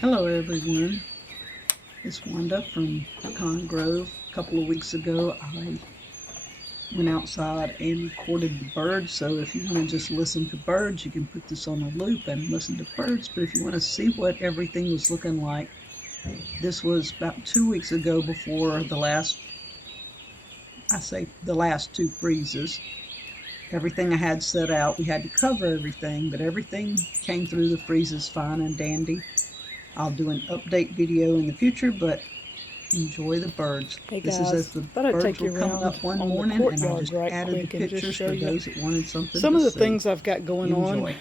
Hello everyone, it's Wanda from Pecan Grove. A couple of weeks ago I went outside and recorded the birds, so if you want to just listen to birds you can put this on a loop and listen to birds, but if you want to see what everything was looking like, this was about 2 weeks ago before the last two freezes. Everything I had set out, we had to cover everything, but everything came through the freezes fine and dandy. I'll do an update video in the future, but enjoy the birds. Hey This is guys, as the thought I'd birds take were you coming around up one on the morning, and I courtyard just right added the quick and just pictures show for you those that wanted something some to of the see. things I've got going on Enjoy.